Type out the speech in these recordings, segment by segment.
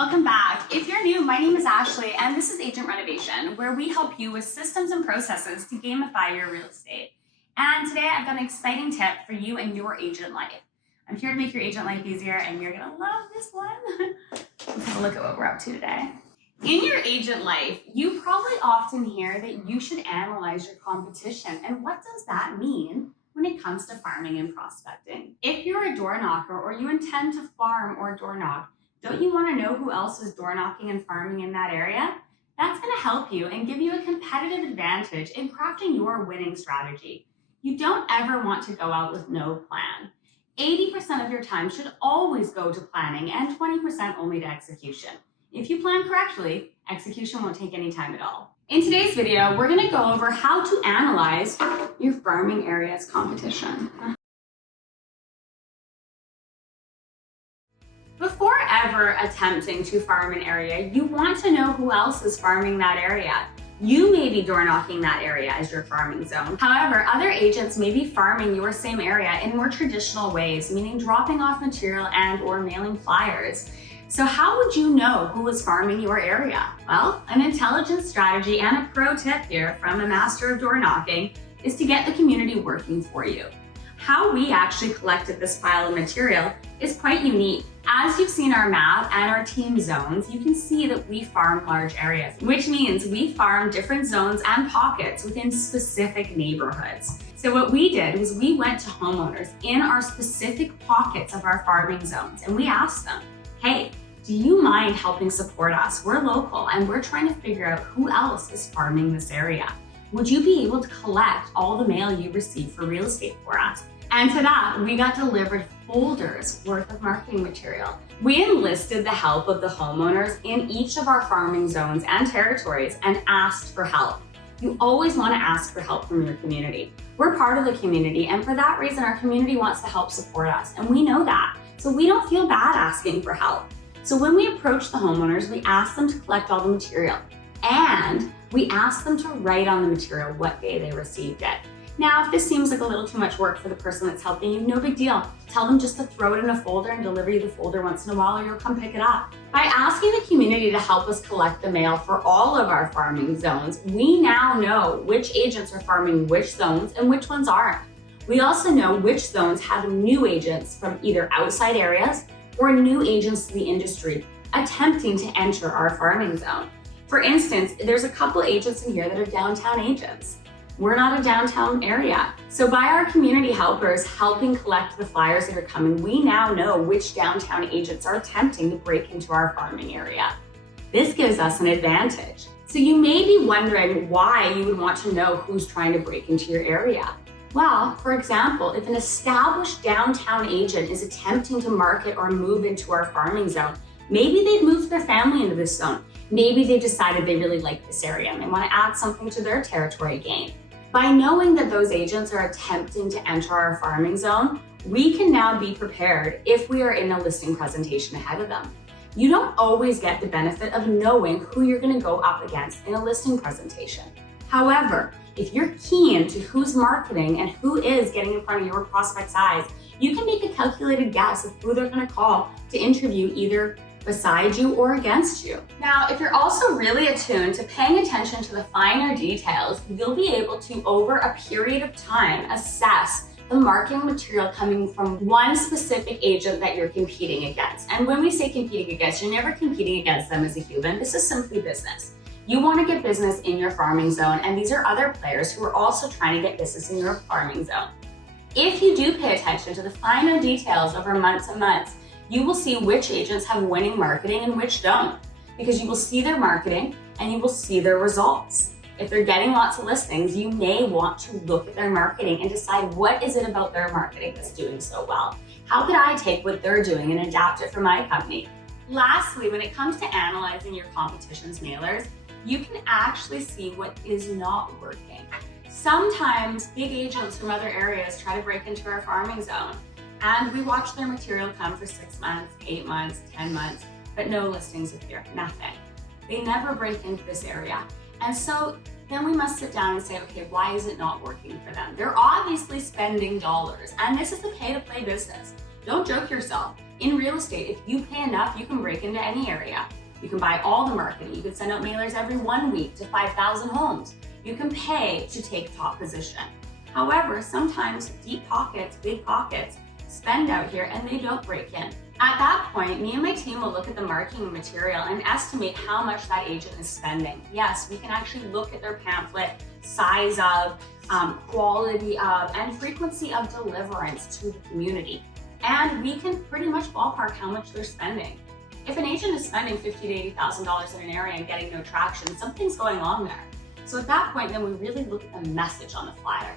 welcome back. If you're new, my name is Ashley and this is Agent Renovation, where we help you with systems and processes to gamify your real estate. And today I've got an exciting tip for you and your agent life. I'm here to make your agent life easier and you're gonna love this one. Let's have a look at what we're up to today. In your agent life, you probably often hear that you should analyze your competition. And what does that mean when it comes to farming and prospecting? If you're a door knocker or you intend to farm or door knock, don't you want to know who else is door knocking and farming in that area? That's going to help you and give you a competitive advantage in crafting your winning strategy. You don't ever want to go out with no plan. 80% of your time should always go to planning and 20% only to execution. If you plan correctly, execution won't take any time at all. In today's video, we're going to go over how to analyze your farming area's competition. Before ever attempting to farm an area, you want to know who else is farming that area. You may be door knocking that area as your farming zone. However, other agents may be farming your same area in more traditional ways, meaning dropping off material and or mailing flyers. So how would you know who is farming your area? Well, an intelligent strategy and a pro tip here from a master of door knocking is to get the community working for you. How we actually collected this pile of material is quite unique. As you've seen our map and our team zones, you can see that we farm large areas, which means we farm different zones and pockets within specific neighborhoods. So what we did was we went to homeowners in our specific pockets of our farming zones and we asked them, hey, do you mind helping support us? We're local and we're trying to figure out who else is farming this area. Would you be able to collect all the mail you receive for real estate for us? And to that, we got delivered folders worth of marketing material. We enlisted the help of the homeowners in each of our farming zones and territories and asked for help. You always want to ask for help from your community. We're part of the community, and for that reason, our community wants to help support us, and we know that. So we don't feel bad asking for help. So when we approach the homeowners, we ask them to collect all the material, and we ask them to write on the material what day they received it. Now, if this seems like a little too much work for the person that's helping you, no big deal. Tell them just to throw it in a folder and deliver you the folder once in a while, or you'll come pick it up. By asking the community to help us collect the mail for all of our farming zones, we now know which agents are farming which zones and which ones aren't. We also know which zones have new agents from either outside areas or new agents to the industry attempting to enter our farming zone. For instance, there's a couple agents in here that are downtown agents. We're not a downtown area. So by our community helpers helping collect the flyers that are coming, we now know which downtown agents are attempting to break into our farming area. This gives us an advantage. So you may be wondering why you would want to know who's trying to break into your area. Well, for example, if an established downtown agent is attempting to market or move into our farming zone, maybe they've moved their family into this zone. Maybe they've decided they really like this area and they want to add something to their territory gain. By knowing that those agents are attempting to enter our farming zone, we can now be prepared if we are in a listing presentation ahead of them. You don't always get the benefit of knowing who you're going to go up against in a listing presentation. However, if you're keen to who's marketing and who is getting in front of your prospect's eyes, you can make a calculated guess of who they're going to call to interview either beside you or against you. Now, if you're also really attuned to paying attention to the finer details, you'll be able to, over a period of time, assess the marketing material coming from one specific agent that you're competing against. And when we say competing against, you're never competing against them as a human. This is simply business. You want to get business in your farming zone, and these are other players who are also trying to get business in your farming zone. If you do pay attention to the finer details over months and months, you will see which agents have winning marketing and which don't, because you will see their marketing and you will see their results. If they're getting lots of listings, you may want to look at their marketing and decide what is it about their marketing that's doing so well. How could I take what they're doing and adapt it for my company? Lastly, when it comes to analyzing your competition's mailers, you can actually see what is not working. Sometimes big agents from other areas try to break into our farming zone, and we watch their material come for 6 months, 8 months, 10 months, but no listings appear, nothing. They never break into this area. And so then we must sit down and say, okay, why is it not working for them? They're obviously spending dollars, and this is a pay-to-play business. Don't joke yourself. In real estate, if you pay enough, you can break into any area. You can buy all the marketing. You can send out mailers every 1 week to 5,000 homes. You can pay to take top position. However, sometimes deep pockets, big pockets, spend out here and they don't break in. At that point, me and my team will look at the marketing material and estimate how much that agent is spending. Yes, we can actually look at their pamphlet, size of, quality of, and frequency of deliverance to the community. And we can pretty much ballpark how much they're spending. If an agent is spending $50,000 to $80,000 in an area and getting no traction, something's going on there. So at that point, then we really look at the message on the flyer.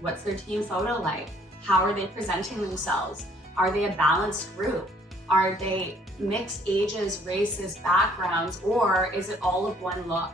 What's their team photo like? How are they presenting themselves? Are they a balanced group? Are they mixed ages, races, backgrounds, or is it all of one look?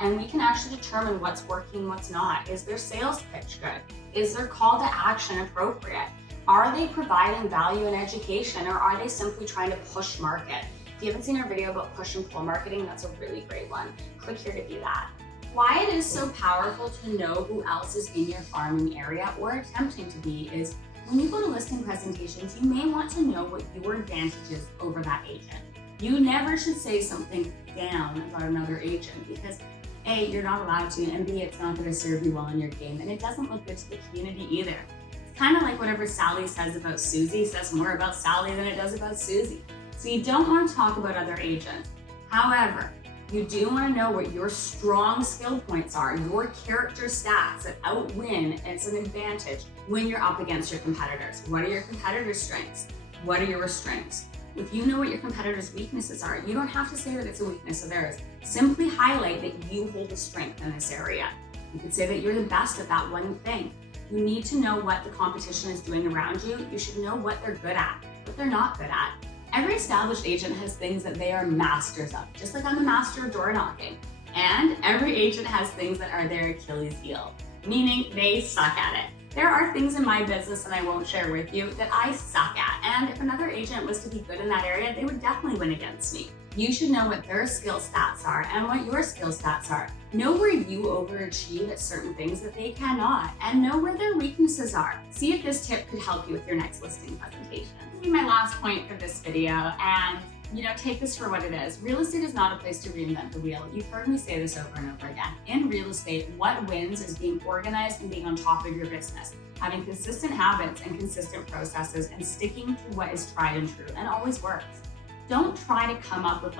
And we can actually determine what's working, what's not. Is their sales pitch good? Is their call to action appropriate? Are they providing value and education, or are they simply trying to push market? If you haven't seen our video about push and pull marketing, that's a really great one. Click here to view that. Why it is so powerful to know who else is in your farming area or attempting to be is when you go to listing presentations, you may want to know what your advantage is over that agent. You never should say something down about another agent because A, you're not allowed to, and B, it's not going to serve you well in your game, and it doesn't look good to the community either. It's kind of like whatever Sally says about Susie says more about Sally than it does about Susie. So you don't want to talk about other agents. However, you do want to know what your strong skill points are, your character stats that outwin, it's an advantage when you're up against your competitors. What are your competitors' strengths? What are your strengths? If you know what your competitors' weaknesses are, you don't have to say that it's a weakness of theirs. Simply highlight that you hold a strength in this area. You could say that you're the best at that one thing. You need to know what the competition is doing around you. You should know what they're good at, what they're not good at. Every established agent has things that they are masters of, just like I'm a master of door knocking. And every agent has things that are their Achilles heel, meaning they suck at it. There are things in my business that I won't share with you that I suck at. And if another agent was to be good in that area, they would definitely win against me. You should know what their skill stats are and what your skill stats are. Know where you overachieve at certain things that they cannot, and know where their weaknesses are. See if this tip could help you with your next listing presentation. This will be my last point for this video, and take this for what it is. Real estate is not a place to reinvent the wheel. You've heard me say this over and over again. In real estate, what wins is being organized and being on top of your business, having consistent habits and consistent processes, and sticking to what is tried and true and always works. Don't try to come up with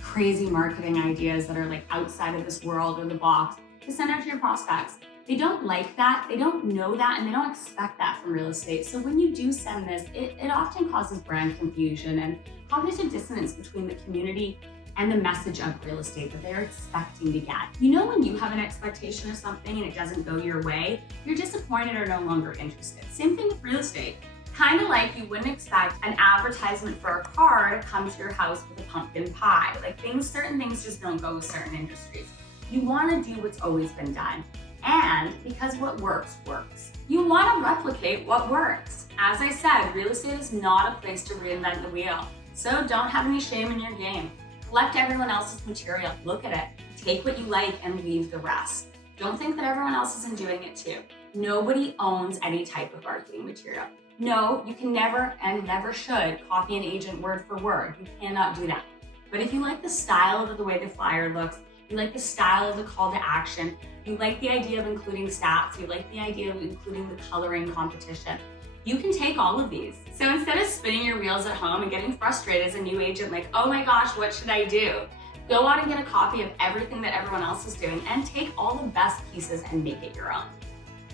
crazy marketing ideas that are outside of this world or the box to send out to your prospects. They don't like that, they don't know that, and they don't expect that from real estate. So when you do send this, it often causes brand confusion and cognitive dissonance between the community and the message of real estate that they're expecting to get. When you have an expectation of something and it doesn't go your way, you're disappointed or no longer interested. Same thing with real estate. Kind of like you wouldn't expect an advertisement for a car to come to your house with a pumpkin pie. Certain things just don't go with certain industries. You want to do what's always been done. And because what works, works. You want to replicate what works. As I said, real estate is not a place to reinvent the wheel. So don't have any shame in your game. Collect everyone else's material, look at it, take what you like and leave the rest. Don't think that everyone else isn't doing it too. Nobody owns any type of marketing material. No, you can never and never should copy an agent word for word. You cannot do that. But if you like the style of the way the flyer looks, you like the style of the call to action, you like the idea of including stats, you like the idea of including the coloring competition, you can take all of these. So instead of spinning your wheels at home and getting frustrated as a new agent, oh my gosh, what should I do? Go out and get a copy of everything that everyone else is doing and take all the best pieces and make it your own.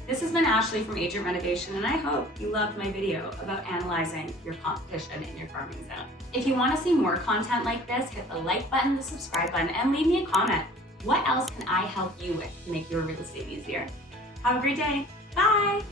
This has been Ashley from Agent Renovation, and I hope you loved my video about analyzing your competition in your farming zone. If you want to see more content like this, hit the like button, the subscribe button, and leave me a comment. What else can I help you with to make your real estate easier? Have a great day. Bye.